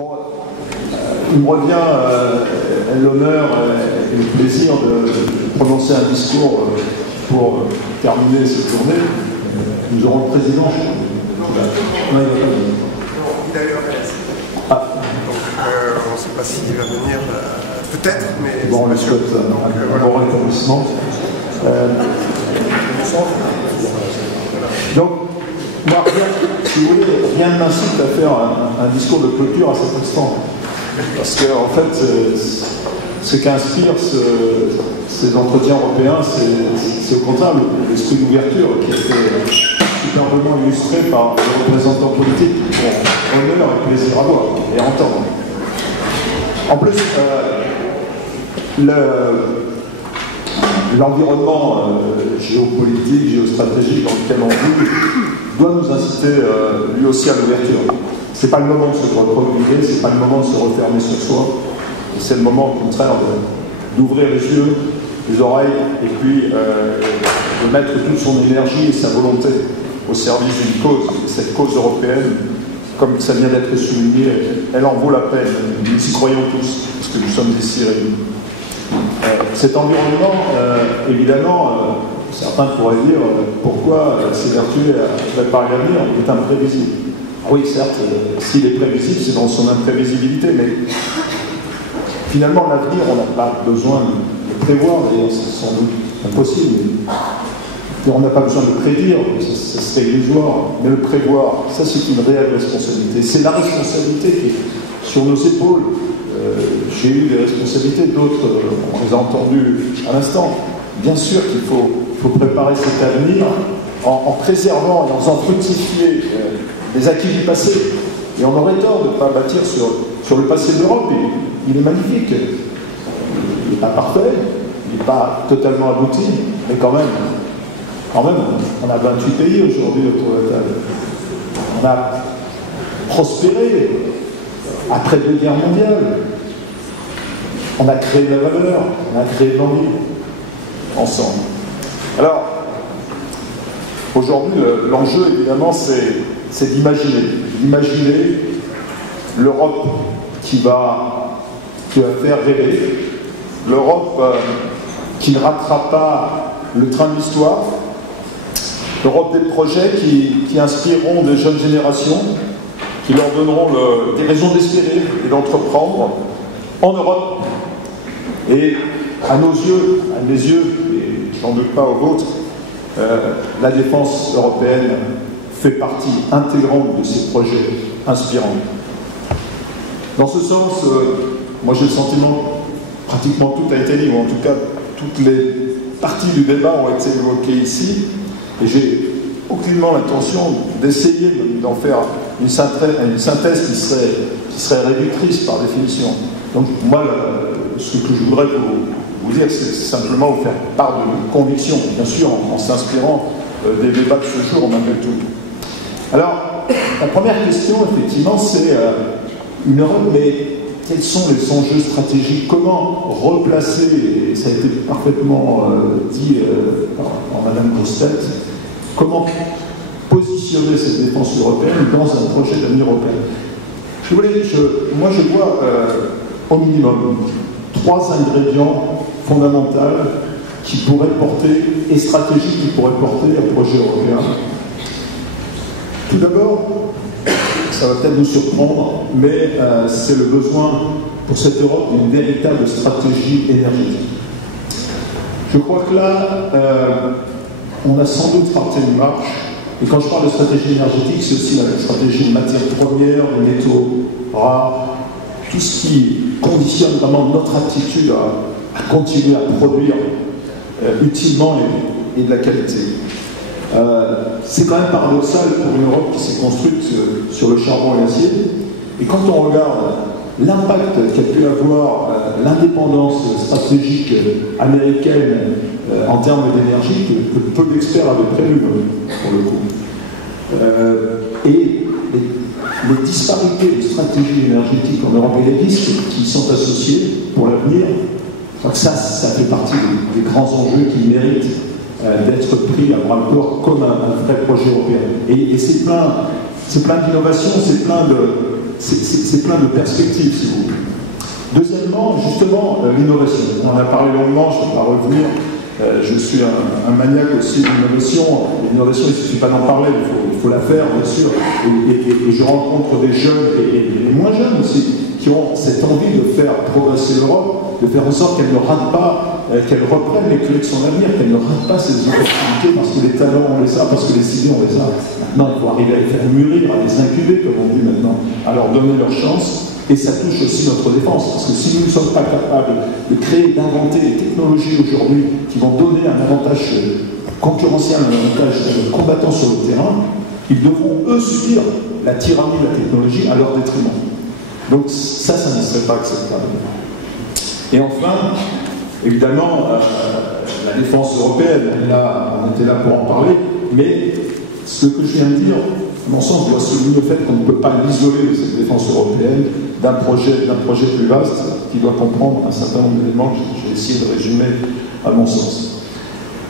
Bon, il me revient l'honneur et le plaisir de prononcer un discours pour terminer cette journée. Nous aurons le président. Il a eu un RS. Donc, on ne sait pas s'il va venir, peut-être, mais... Bon, on lui souhaite un bon rétablissement. Donc, moi, si vous voulez, rien ne m'incite à faire un discours de clôture à cet instant. Parce que, en fait, ce qu'inspirent ces entretiens européens, c'est au contraire l'esprit d'ouverture qui a été superbement illustré par les représentants politiques qui ont honneur et plaisir à voir et à entendre. En plus, l'environnement géopolitique, géostratégique dans lequel on vit doit nous inciter lui aussi à l'ouverture. Ce n'est pas le moment de se reproduire, ce n'est pas le moment de se refermer sur soi, c'est le moment au contraire d'ouvrir les yeux, les oreilles et puis de mettre toute son énergie et sa volonté au service d'une cause. Et cette cause européenne, comme ça vient d'être souligné, elle en vaut la peine. Nous y croyons tous, parce que nous sommes ici réunis. Cet environnement, évidemment, certains pourraient dire pourquoi s'évertuer à préparer l'avenir est imprévisible. Oui, certes, s'il est prévisible, c'est dans son imprévisibilité, mais finalement, l'avenir, on n'a pas besoin de prévoir, d'ailleurs, c'est sans doute impossible. On n'a pas besoin de le prédire, ça serait illusoire, mais le prévoir, ça c'est une réelle responsabilité. C'est la responsabilité qui est sur nos épaules. J'ai eu des responsabilités, d'autres, on les a entendues à l'instant. Bien sûr qu'il faut préparer cet avenir en préservant et en faisant fructifier les acquis du passé. Et on aurait tort de ne pas bâtir sur le passé de l'Europe. Il est magnifique. Il n'est pas parfait, il n'est pas totalement abouti, mais quand même, on a 28 pays aujourd'hui autour de la table. On a prospéré après 2 guerres mondiales. On a créé de la valeur, on a créé de l'envie ensemble. Alors, aujourd'hui, l'enjeu, évidemment, c'est d'imaginer l'Europe qui va faire rêver, l'Europe qui ne ratera pas le train de l'histoire, l'Europe des projets qui inspireront des jeunes générations, qui leur donneront des raisons d'espérer et d'entreprendre en Europe. Et à nos yeux, à mes yeux, et je n'en doute pas aux vôtres, la défense européenne fait partie intégrante de ces projets inspirants. Dans ce sens, moi j'ai le sentiment que pratiquement tout a été dit, ou en tout cas toutes les parties du débat ont été évoquées ici, et j'ai aucunement l'intention d'essayer d'en faire une synthèse qui serait réductrice par définition. Donc moi, ce que je voudrais vous dire, c'est simplement vous faire part de conviction, bien sûr, en s'inspirant des débats de ce jour, malgré tout. Alors, la première question, effectivement, c'est une Europe, mais quels sont les enjeux stratégiques? Comment replacer, et ça a été parfaitement dit par Madame Grostet, comment positionner cette défense européenne dans un projet d'avenir européen? Moi, je vois au minimum 3 ingrédients fondamentaux qui pourraient porter, et stratégiques qui pourraient porter un projet européen. Tout d'abord, ça va peut-être nous surprendre, mais c'est le besoin pour cette Europe d'une véritable stratégie énergétique. Je crois que là, on a sans doute raté une marche. Et quand je parle de stratégie énergétique, c'est aussi la stratégie de matières premières, de métaux rares, tout ce qui conditionne vraiment notre aptitude à continuer à produire utilement et de la qualité. C'est quand même paradoxal pour une Europe qui s'est construite sur le charbon et l'acier. Et quand on regarde l'impact qu'a pu avoir l'indépendance stratégique américaine en termes d'énergie, que peu d'experts avaient prévu pour le coup, et les disparités de stratégie énergétique en Europe et les risques qui y sont associés pour l'avenir, je crois que ça fait partie des grands enjeux qui méritent d'être pris à bras-le-corps comme un vrai projet européen. Et c'est plein d'innovations, c'est plein c'est plein de perspectives, si vous voulez. Deuxièmement, justement, l'innovation. On en a parlé longuement, je ne vais pas revenir. Je suis un maniaque aussi de l'innovation. L'innovation, il ne suffit pas d'en parler, il faut la faire, bien sûr. Et je rencontre des jeunes et des moins jeunes aussi, qui ont cette envie de faire progresser l'Europe, de faire en sorte qu'elle ne rate pas, qu'elle reprenne les clés de son avenir, qu'elle ne rate pas ses opportunités, parce que les talents, on les a, parce que les idées, on les a. Maintenant, il faut arriver à les faire mûrir, à les incuber, comme on dit maintenant, à leur donner leur chance. Et ça touche aussi notre défense, parce que si nous ne sommes pas capables de créer, d'inventer des technologies aujourd'hui qui vont donner un avantage concurrentiel, un avantage combattant sur le terrain, ils devront, eux, subir la tyrannie de la technologie à leur détriment. Donc ça ne serait pas acceptable. Et enfin, évidemment, la défense européenne, là, on était là pour en parler, mais ce que je viens de dire, à mon sens, doit souligner le fait qu'on ne peut pas l'isoler de cette défense européenne d'un projet plus vaste qui doit comprendre un certain nombre d'éléments que j'ai essayé de résumer à mon sens.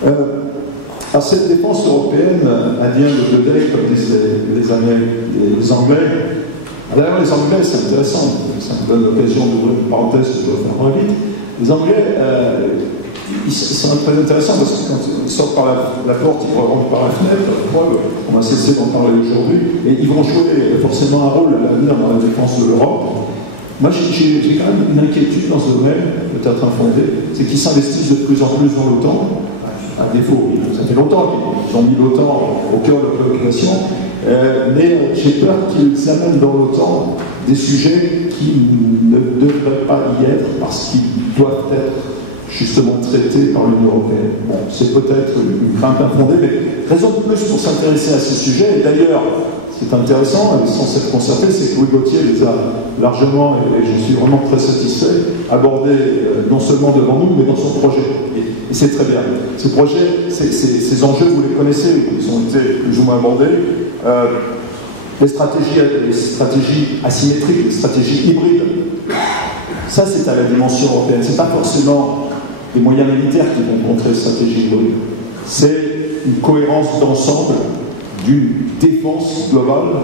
Alors cette défense européenne, elle vient de Day, comme disent les Anglais. D'ailleurs, les Anglais, c'est intéressant, ça me donne l'occasion d'ouvrir une parenthèse que je dois faire moins vite. Les Anglais, ils sont très intéressants parce que quand ils sortent par la porte, ils rentrent par la fenêtre, on va cesser d'en parler aujourd'hui, et ils vont jouer forcément un rôle à l'avenir dans la défense de l'Europe. Moi, j'ai quand même une inquiétude dans ce domaine, peut-être infondée, c'est qu'ils s'investissent de plus en plus dans l'OTAN. À défaut, ça fait longtemps qu'ils ont mis l'OTAN au cœur de la préoccupation, mais j'ai peur qu'ils amènent dans l'OTAN des sujets qui ne devraient pas y être parce qu'ils doivent être justement traités par l'Union européenne. Bon, c'est peut-être une crainte infondée, mais raison de plus pour s'intéresser à ces sujets, et d'ailleurs, c'est intéressant, sans s'être concerté, c'est que Louis Gauthier les a largement, et je suis vraiment très satisfait, abordés non seulement devant nous, mais dans son projet. Et c'est très bien. Ces projets, ces enjeux, vous les connaissez, ils ont été plus ou moins abordés. Les stratégies asymétriques, les stratégies hybrides, ça c'est à la dimension européenne. C'est pas forcément des moyens militaires qui vont contrer les stratégies hybrides. C'est une cohérence d'ensemble d'une défense globale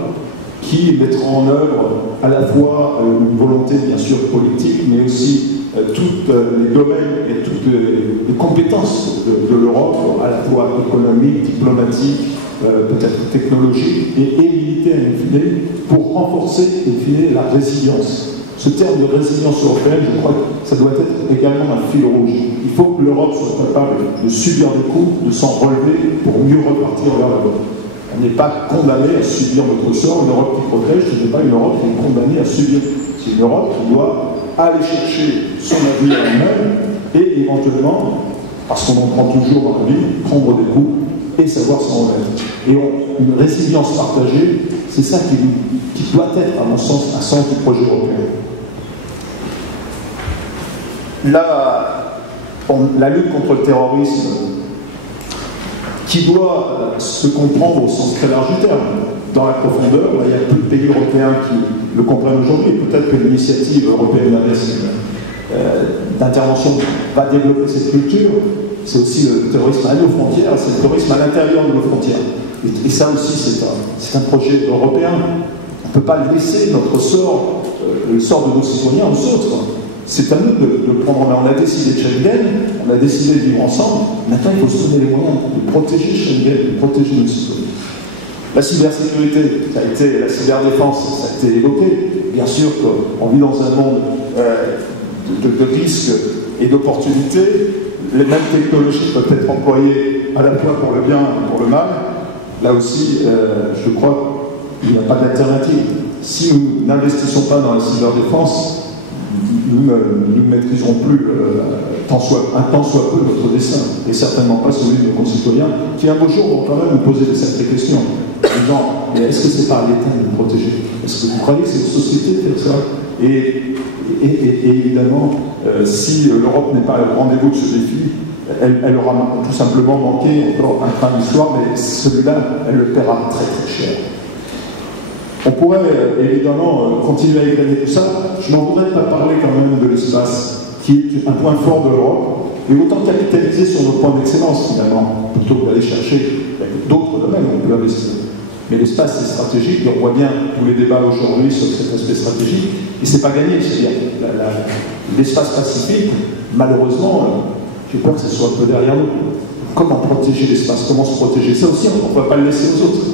qui mettra en œuvre à la fois une volonté bien sûr politique, mais aussi tous les domaines et toutes les compétences de l'Europe, à la fois économique, diplomatique, peut-être technologique et militaire, in fine, pour renforcer, in fine, la résilience. Ce terme de résilience européenne, je crois que ça doit être également un fil rouge. Il faut que l'Europe soit capable de subir des coups, de s'en relever pour mieux repartir vers l'avant. On n'est pas condamné à subir notre sort. Une Europe qui protège, ce n'est pas une Europe qui est condamnée à subir. C'est une Europe qui doit aller chercher son avenir elle-même et éventuellement, parce qu'on en prend toujours dans la vie, prendre des coups et savoir s'en remettre. Et une résilience partagée, c'est ça qui doit être, à mon sens, un sens du projet européen. La lutte contre le terrorisme, qui doit se comprendre au sens très large du terme. Dans la profondeur, il y a peu de pays européens qui le comprennent aujourd'hui. Peut-être que l'initiative européenne d'intervention va développer cette culture. C'est aussi le terrorisme à nos frontières, c'est le terrorisme à l'intérieur de nos frontières. Et ça aussi, c'est un projet européen. On ne peut pas laisser notre sort, le sort de nos citoyens aux autres. C'est à nous de le prendre en main. On a décidé de Schengen, on a décidé de vivre ensemble. Maintenant, il faut se donner les moyens de protéger Schengen, de protéger nos citoyens. La cybersécurité, ça a été la cyberdéfense, ça a été évoqué. Bien sûr qu'on vit dans un monde de risques et d'opportunités. Les mêmes technologies peuvent être employées à la fois pour le bien et pour le mal. Là aussi, je crois qu'il n'y a pas d'alternative. Si nous n'investissons pas dans la cyberdéfense, nous ne maîtriserons plus un tant soit peu notre destin, et certainement pas celui de nos concitoyens, qui un beau jour vont quand même nous poser de sacrées questions. En disant, mais est-ce que c'est pas à l'État de nous protéger? Est-ce que vous croyez que c'est une société de faire ça? Et évidemment, si l'Europe n'est pas au rendez-vous de ce défi, elle aura tout simplement manqué encore un train d'histoire, mais celui-là, elle le paiera très très cher. On pourrait évidemment continuer à égrener tout ça. Je n'en voudrais pas parler quand même de l'espace, qui est un point fort de l'Europe, et autant capitaliser sur nos points d'excellence finalement, plutôt que d'aller chercher d'autres domaines où on peut investir. Mais l'espace, c'est stratégique, et on voit bien tous les débats aujourd'hui sur cet aspect stratégique, et c'est pas gagné, c'est-à-dire l'espace pacifique, malheureusement, j'ai peur que ce soit un peu derrière nous. Comment protéger l'espace? Comment se protéger? Ça aussi, on ne peut pas le laisser aux autres.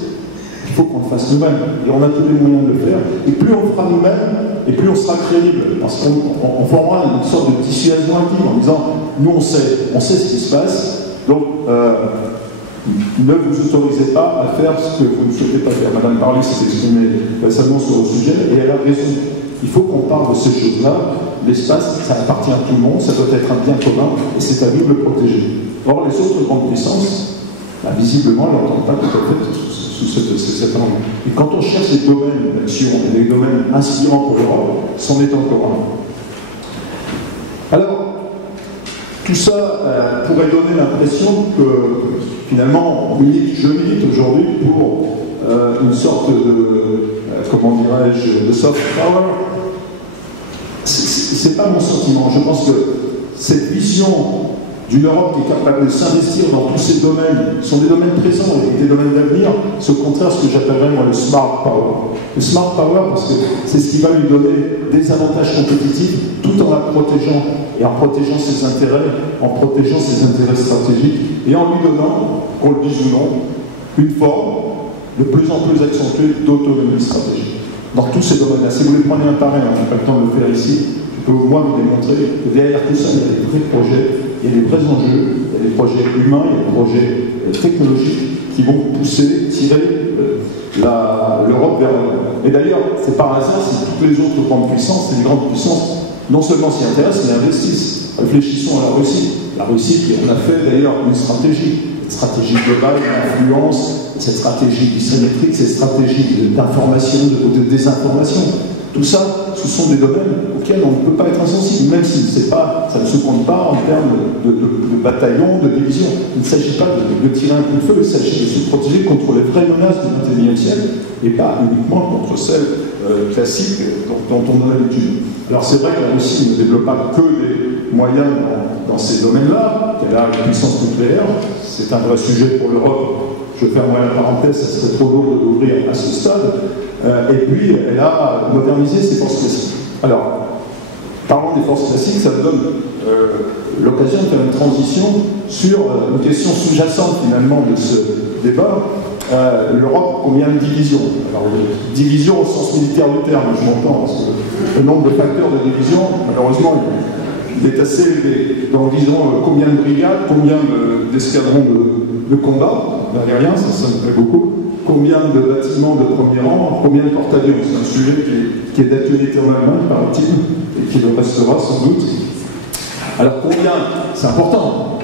Il faut qu'on le fasse nous-mêmes. Et on a tous les moyens de le faire. Et plus on le fera nous-mêmes, et plus on sera crédible. Parce qu'on formera une sorte de dissuasion active en disant, nous on sait ce qui se passe, donc ne vous autorisez pas à faire ce que vous ne souhaitez pas faire. Madame Parly s'est exprimée récemment sur le sujet, et elle a raison. Il faut qu'on parle de ces choses-là. L'espace, ça appartient à tout le monde, ça doit être un bien commun, et c'est à nous de le protéger. Or, les autres grandes puissances, visiblement, elles n'entendent pas tout à fait sous cet angle. Et quand on cherche des domaines d'action, et des domaines inspirants pour l'Europe, c'en est encore un. Alors, tout ça pourrait donner l'impression que, finalement, je milite aujourd'hui pour une sorte de, comment dirais-je, de soft power. C'est pas mon sentiment. Je pense que cette vision d'une Europe qui est capable de s'investir dans tous ces domaines, sont des domaines présents et des domaines d'avenir, c'est au contraire ce que j'appellerais moi le smart power. Le smart power parce que c'est ce qui va lui donner des avantages compétitifs tout en la protégeant et en protégeant ses intérêts, stratégiques et en lui donnant, qu'on le dise ou non, une forme de plus en plus accentuée d'autonomie stratégique. Dans tous ces domaines-là, si vous les prenez un par un, on n'a pas le temps de le faire ici, je peux au moins vous démontrer que derrière tout ça, il y a des vrais projets, il y a des vrais enjeux, il y a des projets humains, il y a des projets technologiques qui vont pousser, tirer l'Europe vers l'avant. Et d'ailleurs, c'est par hasard si toutes les autres grandes puissances, les grandes puissances, non seulement s'y intéressent, mais investissent. Réfléchissons à la Russie. La Russie qui en a fait d'ailleurs une stratégie globale d'influence, cette stratégie dissymétrique, cette stratégie d'information, de désinformation. Tout ça, ce sont des domaines auxquels on ne peut pas être insensible, même si ça ne se compte pas en termes de bataillons, de divisions. Il ne s'agit pas de tirer un coup de feu, il s'agit de se protéger contre les vraies menaces du XXIe siècle et pas uniquement contre celles classiques dont on a l'habitude. Alors c'est vrai que la Russie ne développe pas que des moyens dans ces domaines-là, qu'elle a une puissance nucléaire, c'est un vrai sujet pour l'Europe. Je ferme la parenthèse, ça serait trop lourd de l'ouvrir à ce stade. Et puis, elle a modernisé ses forces classiques. Alors, parlons des forces classiques, ça me donne l'occasion de faire une transition sur une question sous-jacente finalement de ce débat. L'Europe, combien de divisions? Alors, division au sens militaire du terme, je m'entends, parce que le nombre de facteurs de division, malheureusement, il est assez élevé. Donc, disons, combien de brigades, combien d'escadrons de combat, rien, ça me plaît beaucoup. Combien de bâtiments de premier rang, combien de porte-avions? C'est un sujet qui est d'actualité en Allemagne, paraît-il, et qui le restera sans doute. Alors combien? C'est important.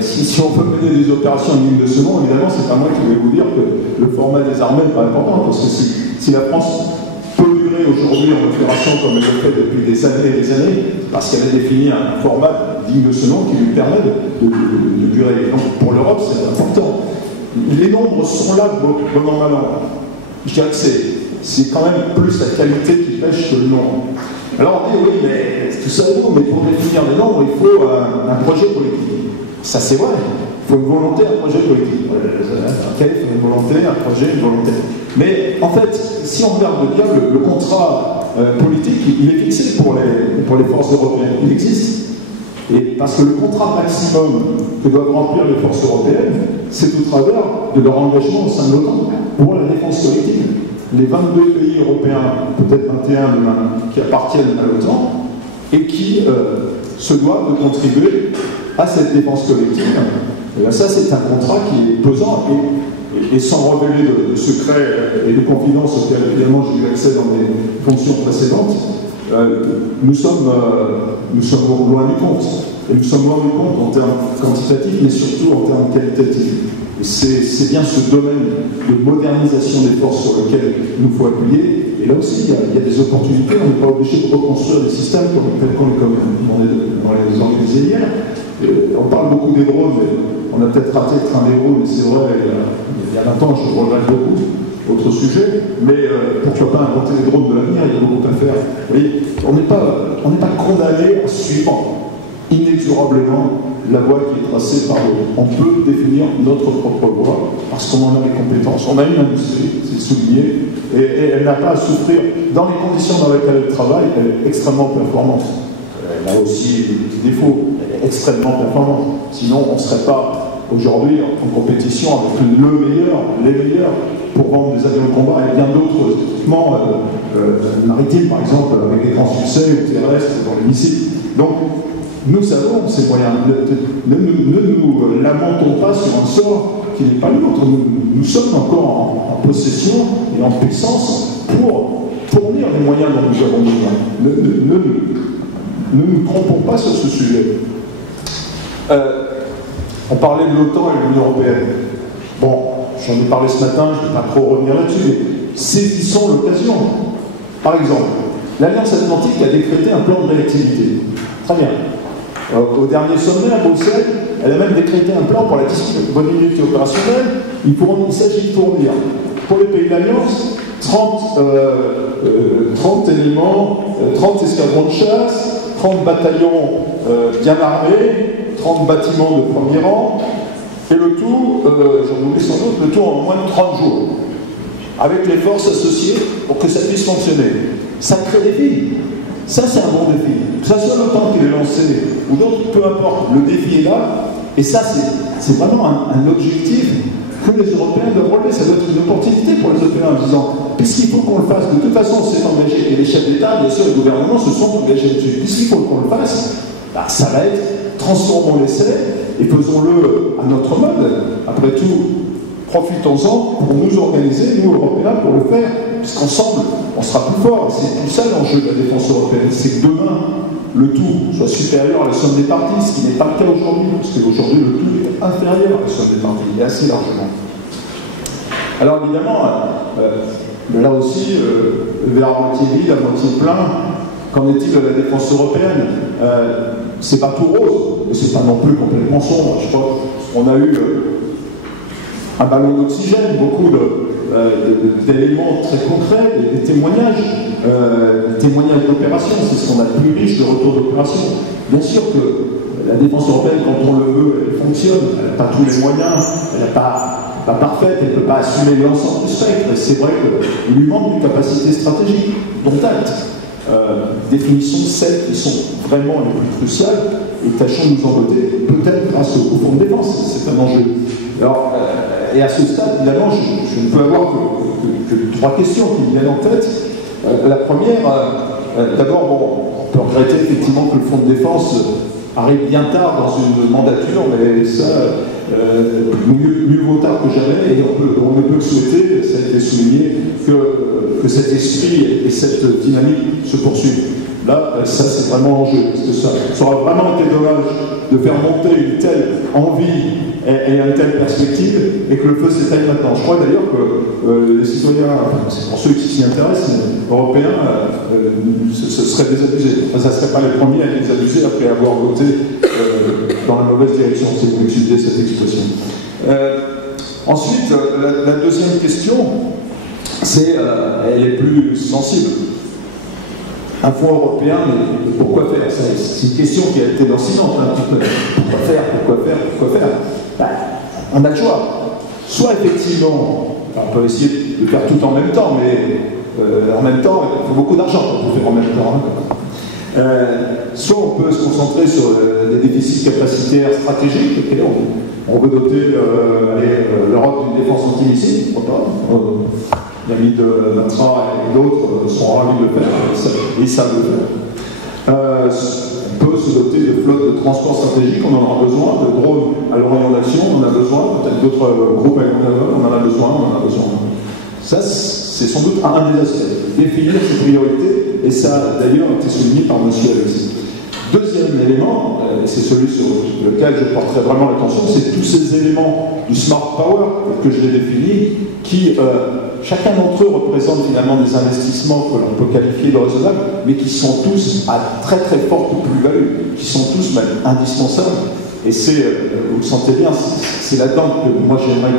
Si on peut mener des opérations en ligne de second, évidemment, c'est pas moi qui vais vous dire que le format des armées n'est pas important, parce que si la France peut durer aujourd'hui en opération comme elle le fait depuis des années et des années, parce qu'elle a défini un format digne de ce nom qui lui permet de durer. Et donc pour l'Europe, c'est important. Les nombres sont là, bon an, mal an. Je dirais que c'est quand même plus la qualité qui pêche que le nombre. Alors on dit, oui, mais tout ça est bon, mais pour définir les nombres, il faut un projet politique. Ça c'est vrai, il faut une volonté, un projet politique. Il faut une volonté, un projet, une volonté. Mais en fait, si on regarde bien, le contrat politique, il est fixé pour les forces européennes. Il existe. Et parce que le contrat maximum que doivent remplir les forces européennes, c'est au travers de leur engagement au sein de l'OTAN pour la défense collective. Les 22 pays européens, peut-être 21 demain, qui appartiennent à l'OTAN et qui se doivent de contribuer à cette défense collective. Et bien ça, c'est un contrat qui est pesant et sans révéler de secrets et de confidences auxquels évidemment j'ai eu accès dans mes fonctions précédentes. Nous sommes loin du compte. Et nous sommes loin du compte en termes quantitatifs, mais surtout en termes qualitatifs. Et c'est bien ce domaine de modernisation des forces sur lequel il nous faut appuyer. Et là aussi, il y a des opportunités. On n'est pas obligé de reconstruire des systèmes comme on les organisait hier. Et on parle beaucoup des drones, mais on a peut-être raté le train des drones, mais c'est vrai, il y a 20 ans, je regrette beaucoup. Autre sujet, mais pourquoi pas inventer les drones de l'avenir, il y a beaucoup à faire. Vous voyez, on n'est pas condamné en suivant inexorablement la voie qui est tracée par l'autre. On peut définir notre propre voie parce qu'on en a les compétences. On a une industrie, c'est souligné, et elle n'a pas à souffrir. Dans les conditions dans lesquelles elle travaille, elle est extrêmement performante. Elle a aussi des défauts, elle est extrêmement performante. Sinon, on ne serait pas aujourd'hui en compétition avec le meilleur, les meilleurs, pour vendre des avions de combat et bien d'autres équipements maritimes, par exemple, avec des grands succès ou terrestres dans les missiles. Donc, nous avons ces moyens. Ne nous lamentons pas sur un sort qui n'est pas le nôtre. Nous sommes encore en possession et en puissance pour fournir les moyens dont nous avons besoin. Ne nous trompons pas sur ce sujet. On parlait de l'OTAN et de l'Union européenne. Bon, j'en ai parlé ce matin, je ne vais pas trop revenir là-dessus, mais saisissons l'occasion. Par exemple, l'Alliance Atlantique a décrété un plan de réactivité. Très bien. Au dernier sommet à Bruxelles, elle a même décrété un plan pour la disponibilité opérationnelle. Il s'agit de fournir pour les pays de l'Alliance 30 éléments, 30 escadrons de chasse, 30 bataillons bien armés, 30 bâtiments de premier rang, et le tout, j'en oublie sans doute, le tout en moins de 30 jours, avec les forces associées pour que ça puisse fonctionner. Ça crée des défis. Ça, c'est un bon défi. Que ce soit l'OTAN qui l'ait lancé ou d'autres, peu importe, le défi est là. Et ça, c'est vraiment un objectif que les Européens doivent relever. Ça doit être une opportunité pour les Européens en disant, puisqu'il faut qu'on le fasse, de toute façon, on s'est engagé. Et les chefs d'État, bien sûr, les gouvernements se sont engagés dessus. Puisqu'il faut qu'on le fasse, bah, ça va être transformons l'essai et faisons-le à notre mode. Après tout, profitons-en pour nous organiser, nous, Européens, pour le faire. Puisqu'ensemble, on sera plus fort. C'est tout ça l'enjeu de la défense européenne. C'est que demain, le tout soit supérieur à la somme des parties, ce qui n'est pas le cas aujourd'hui. Parce qu'aujourd'hui, le tout est inférieur à la somme des parties, et assez largement. Alors évidemment, là aussi, le verre à moitié vide, à moitié plein, qu'en est-il de la défense européenne? C'est pas tout rose, mais c'est pas non plus complètement sombre. Je crois qu'on a eu un ballon d'oxygène, beaucoup d'éléments très concrets, des témoignages d'opération, c'est ce qu'on a de plus riche de retour d'opération. Bien sûr que la défense européenne, quand on le veut, elle fonctionne, elle n'a pas tous les moyens, elle n'est pas parfaite, elle ne peut pas assumer l'ensemble du spectre, et c'est vrai qu'il lui manque une capacité stratégique, dont acte. Définissons celles qui sont vraiment les plus cruciales, et tâchons de nous en doter, peut-être grâce au fonds de défense, c'est un enjeu. Alors, et à ce stade, évidemment, je ne peux avoir que trois questions qui me viennent en tête. La première, d'abord, bon, on peut regretter effectivement que le fonds de défense arrive bien tard dans une mandature, mais ça, mieux vaut tard que jamais, et on ne peut que souhaiter, ça a été souligné, que cet esprit et cette dynamique se poursuivent. Là, ça c'est vraiment l'enjeu, parce que ça aurait vraiment été dommage de faire monter une telle envie et une telle perspective, et que le feu s'éteigne maintenant. Je crois d'ailleurs que les citoyens, c'est pour ceux qui s'y intéressent, européens, ce serait désabusé. Enfin, ça ne serait pas les premiers à être désabusés après avoir voté dans la mauvaise direction, si vous utilisez cette expression. Ensuite, la deuxième question, elle est plus sensible. Un fonds européen, mais pourquoi faire? C'est une question qui a été lancinante un petit peu. Pourquoi faire ben, on a le choix. Soit effectivement, on peut essayer de faire tout en même temps, mais en même temps, il faut beaucoup d'argent pour tout faire en même temps. Soit on peut se concentrer sur des déficits capacitaires stratégiques, et on veut doter l'Europe d'une défense anti-missile, pourquoi pas. L'ami de Matra et d'autres sont ravis de le faire, et ils savent le faire. On peut se doter de flottes de transport stratégique, on en aura besoin, de drones à l'Orient d'action, on en a besoin, peut-être d'autres groupes on en a besoin. Ça, c'est sans doute un des aspects. Définir ses priorités, et ça a d'ailleurs été souligné par M. Alexis. Deuxième élément, c'est celui sur lequel je porterai vraiment l'attention, c'est tous ces éléments du smart power que je l'ai défini, qui, chacun d'entre eux représente finalement des investissements que l'on peut qualifier de raisonnables, mais qui sont tous à très très forte plus-value, qui sont tous même indispensables. Et c'est, vous le sentez bien, c'est là-dedans que moi j'aimerais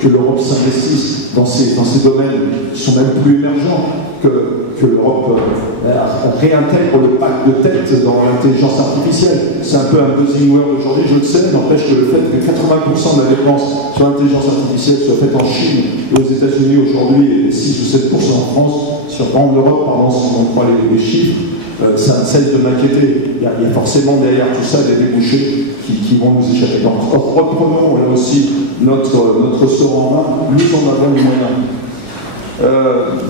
que l'Europe s'investisse dans ces domaines qui sont même plus émergents, que l'Europe réintègre le pacte de tête dans l'intelligence artificielle. C'est un peu un buzzword aujourd'hui, je le sais, n'empêche que le fait que 80% de la dépense sur l'intelligence artificielle soit faite en Chine et aux États-Unis aujourd'hui et 6 ou 7% en France, sur l'Europe, pardon, si on croit les chiffres, ça cesse de m'inquiéter. Il y a forcément derrière tout ça des débouchés qui vont nous échapper. Donc reprenons là aussi notre sort en main, nous en avons les moyens.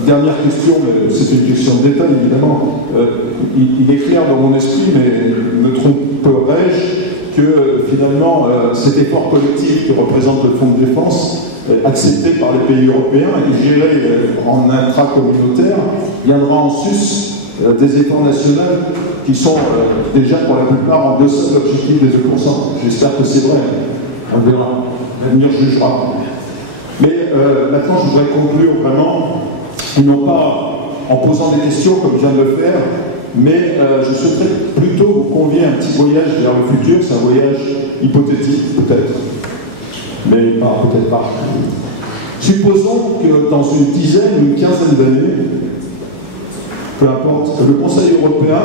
Dernière question, mais c'est une question de détail évidemment. Il est clair dans mon esprit, mais me tromperais-je, que finalement cet effort collectif que représente le fonds de défense, accepté par les pays européens et géré en intra-communautaire, viendra en sus des efforts nationaux qui sont déjà pour la plupart en deçà de l'objectif des 2%. J'espère que c'est vrai. On verra. L'avenir jugera. Mais maintenant, je voudrais conclure vraiment, non pas en posant des questions comme je viens de le faire, mais je souhaiterais plutôt vous convier à un petit voyage vers le futur. C'est un voyage hypothétique, peut-être, mais peut-être pas. Supposons que dans une dizaine ou une quinzaine d'années, peu importe, le Conseil européen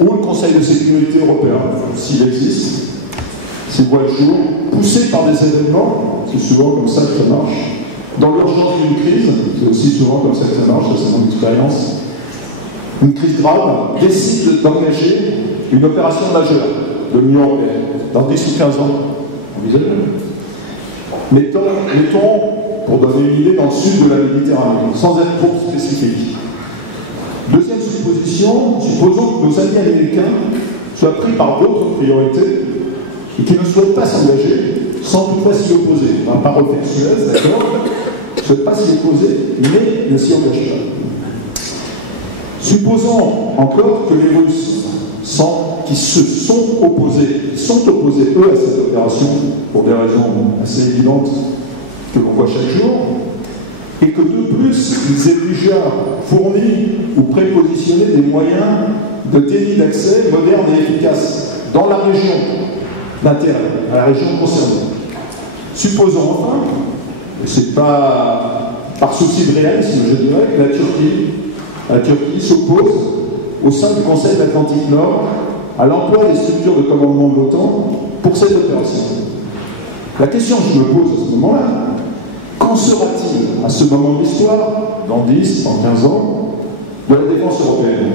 ou le Conseil de sécurité européen, s'il existe, s'il voit le jour, poussé par des événements, c'est souvent comme ça que ça marche, dans l'urgence d'une crise, c'est aussi souvent comme ça que ça marche, c'est mon expérience, une crise grave, décide d'engager une opération majeure de l'Union européenne, dans 10 ou 15 ans, envisageable. Mettons, pour donner une idée, dans le sud de la Méditerranée, sans être trop spécifique. Deuxième supposition, supposons que nos amis américains soient pris par d'autres priorités et qui ne souhaitent pas s'engager sans toutefois s'y opposer. Enfin, pas reflexueuse, d'accord, ne souhaitent pas s'y opposer, mais ne s'y engagent pas. Supposons encore que les Russes, qui se sont opposés, eux à cette opération, pour des raisons assez évidentes que l'on voit chaque jour, et que de plus, ils aient déjà fourni ou prépositionné des moyens de délit d'accès modernes et efficaces dans la région d'intérêt, à la région concernée. Supposons enfin, et c'est pas par souci de réalisme, je dirais, que la Turquie s'oppose au sein du Conseil de l'Atlantique Nord à l'emploi des structures de commandement de l'OTAN pour cette opération. La question que je me pose à ce moment-là, qu'en sera-t-il à ce moment de l'histoire, dans 10, dans 15 ans, de la défense européenne?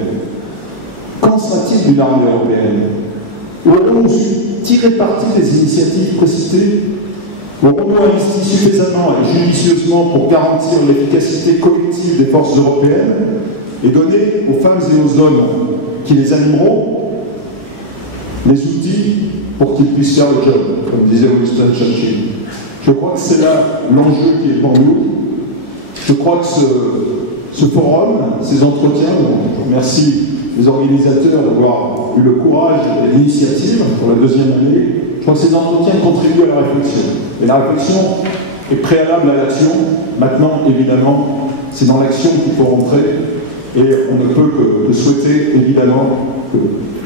Qu'en sera-t-il d'une armée européenne? Aurons-nous tiré parti des initiatives précitées? Aurons-nous investi suffisamment et judicieusement pour garantir l'efficacité collective des forces européennes et donner aux femmes et aux hommes qui les animeront les outils pour qu'ils puissent faire le job, comme disait Winston Churchill? Je crois que c'est là l'enjeu qui est pour nous. Je crois que ce forum, ces entretiens, je remercie les organisateurs d'avoir eu le courage et l'initiative pour la deuxième année. Je crois que ces entretiens contribuent à la réflexion. Et la réflexion est préalable à l'action. Maintenant, évidemment, c'est dans l'action qu'il faut rentrer. Et on ne peut que souhaiter, évidemment, que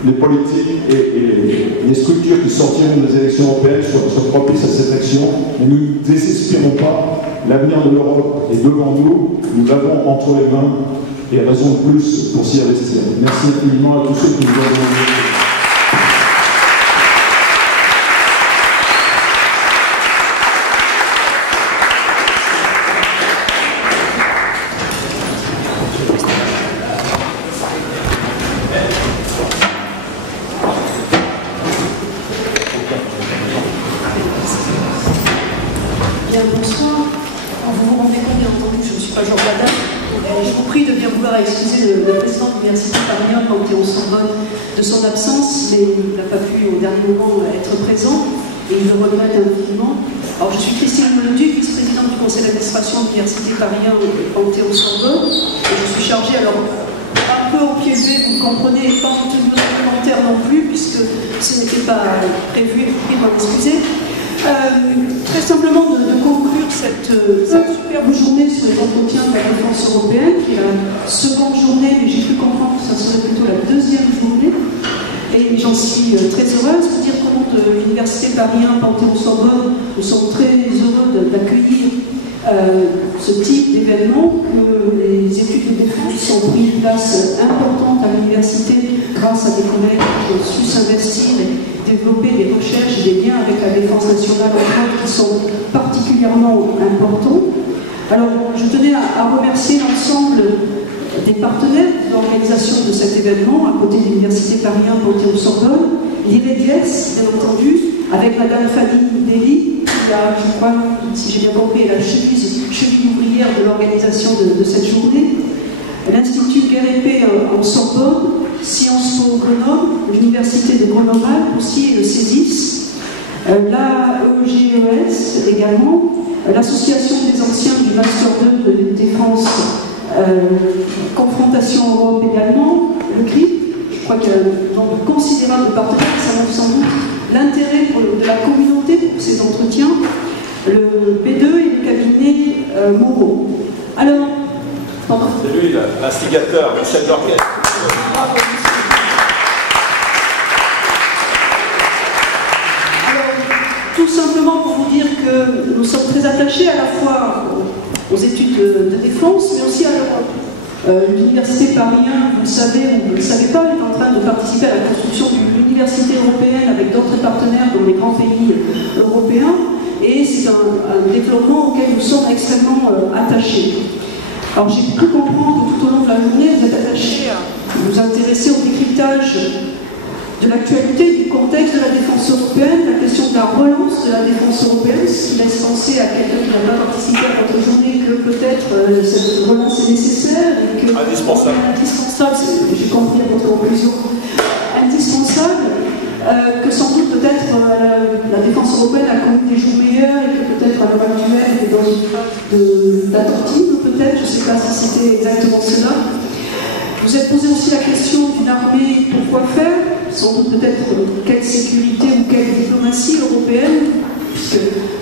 les politiques et les structures qui sortiront des élections européennes soient propices à cette action. Mais nous ne désespérons pas. L'avenir de l'Europe est devant nous. Nous l'avons entre les mains. Et raison de plus pour s'y investir. Merci infiniment à tous ceux qui nous ont donné. Être présent et il le regrette infiniment. Alors je suis Christine Leduc, vice-présidente du conseil d'administration de l'Université Paris 1 Panthéon-Sorbonne et je suis chargée, alors un peu au pied levé, vous le comprenez, pas en tenue documentaire non plus puisque ce n'était pas prévu, et m'en excuser. Très simplement de conclure cette superbe journée sur les entretiens de la défense européenne, qui est la seconde journée, mais j'ai pu comprendre que ça serait plutôt la deuxième journée. Et j'en suis très heureuse. Pour dire comment de l'Université Paris 1 Panthéon-Sorbonne, nous sommes très heureux d'accueillir ce type d'événement, que les études de défense ont pris une place importante à l'université grâce à des collègues qui ont su s'investir et développer des recherches et des liens avec la défense nationale en Europe qui sont particulièrement importants. Alors, je tenais à remercier l'ensemble des partenaires de l'organisation de cet événement, à côté de l'Université Paris 1 Panthéon-Sorbonne, l'IREDIES, bien entendu, avec Madame Fanny Dely, qui a, je crois, si j'ai bien compris, la cheville ouvrière de l'organisation de cette journée, l'Institut Guerre et Paix en Sorbonne, Sciences Po Grenoble, l'Université de Grenoble aussi, et le CESIS, la EGES également, l'Association des anciens du Master 2 de défense, Confrontation Europe également, le CRIP. Je crois qu'il y a un nombre considérable de partenaires, ça montre sans doute l'intérêt de la communauté pour ces entretiens, le B2 et le cabinet Moreau. Alors, c'est lui l'instigateur, le chef d'orchestre. Tout simplement pour vous dire que nous sommes très attachés à la fois aux études de défense, mais aussi à l'Europe. L'Université Paris 1, vous le savez ou vous ne le savez pas, est en train de participer à la construction d'une université européenne avec d'autres partenaires dans les grands pays européens, et c'est un développement auquel nous sommes extrêmement attachés. Alors j'ai pu comprendre que tout au long de la journée, vous êtes attachés à vous intéresser au décryptage de l'actualité, du contexte de la défense européenne, la question de la relance de la défense européenne, ce qui laisse penser à quelqu'un qui n'a pas participé à votre journée que peut-être cette relance est nécessaire et que indispensable. J'ai compris à votre conclusion, indispensable, que sans doute peut-être la défense européenne a connu des jours meilleurs et que peut-être à l'heure actuelle elle est dans une phase d'attentisme, peut-être, je ne sais pas si c'était exactement cela. Vous êtes posé aussi la question d'une armée, pourquoi faire? Sans doute peut-être quelle sécurité ou quelle diplomatie européenne, puisque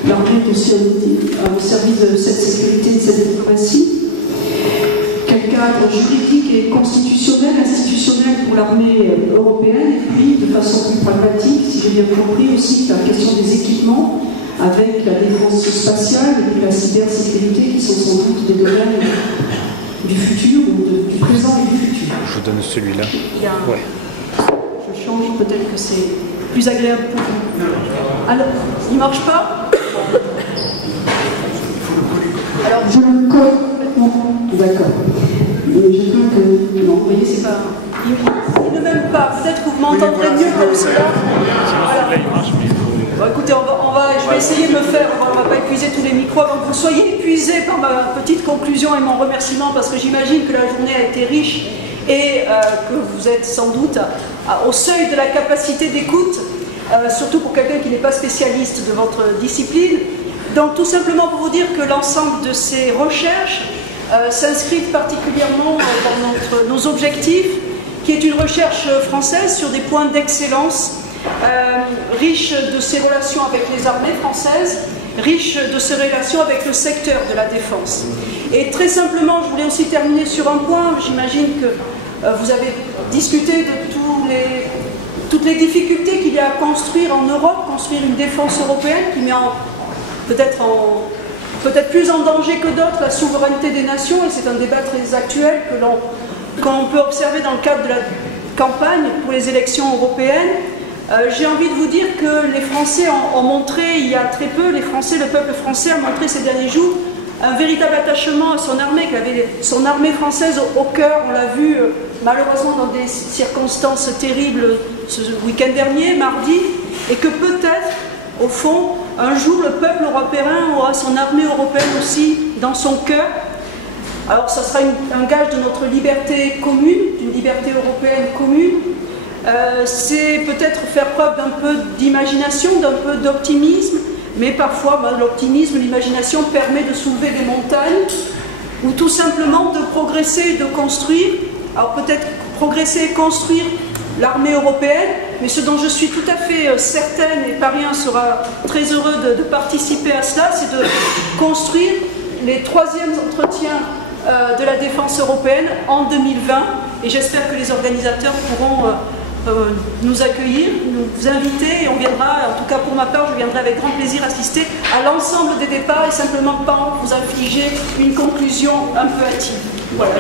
l'armée est aussi au service de cette sécurité et de cette diplomatie. Quel cadre juridique et constitutionnel, institutionnel pour l'armée européenne, et puis de façon plus pragmatique, si j'ai bien compris aussi, la question des équipements avec la défense spatiale et puis la cybersécurité qui sont sans doute des domaines du futur ou du présent et du futur. Je vous donne celui-là. Ouais. Je change, peut-être que c'est plus agréable pour vous. Alors, il ne marche pas? Alors, je le colle complètement. D'accord. Mais je trouve que... Non, vous voyez, c'est pas... Il ne m'aime pas. Peut-être que vous m'entendrez mieux comme cela. Voilà. Bon, écoutez, je vais essayer de le faire. On ne va pas épuiser tous les micros avant que vous soyez épuisés par ma petite conclusion et mon remerciement, parce que j'imagine que la journée a été riche et que vous êtes sans doute au seuil de la capacité d'écoute, surtout pour quelqu'un qui n'est pas spécialiste de votre discipline. Donc tout simplement pour vous dire que l'ensemble de ces recherches s'inscrivent particulièrement dans nos objectifs, qui est une recherche française sur des points d'excellence, riche de ses relations avec les armées françaises, riche de ses relations avec le secteur de la défense. Et très simplement, je voulais aussi terminer sur un point. J'imagine que vous avez discuté de toutes les difficultés qu'il y a à construire en Europe, construire une défense européenne qui met peut-être plus en danger que d'autres la souveraineté des nations, et c'est un débat très actuel qu'on peut observer dans le cadre de la campagne pour les élections européennes. J'ai envie de vous dire que les Français ont montré, il y a très peu, le peuple français a montré ces derniers jours un véritable attachement à son armée, qu'il avait son armée française au cœur. On l'a vu malheureusement dans des circonstances terribles ce week-end dernier, mardi, et que peut-être, au fond, un jour le peuple européen aura son armée européenne aussi dans son cœur. Alors ça sera un gage de notre liberté commune, d'une liberté européenne commune. C'est peut-être faire preuve d'un peu d'imagination, d'un peu d'optimisme, mais parfois l'optimisme, l'imagination permet de soulever des montagnes, ou tout simplement de progresser et de construire. Alors peut-être progresser et construire l'armée européenne, mais ce dont je suis tout à fait certaine, et Paris 1 sera très heureux de participer à cela, c'est de construire les 3e entretiens de la défense européenne en 2020, et j'espère que les organisateurs pourront nous accueillir, nous inviter, et on viendra, en tout cas pour ma part, je viendrai avec grand plaisir assister à l'ensemble des débats et simplement pas vous infliger une conclusion un peu hâtive. Voilà.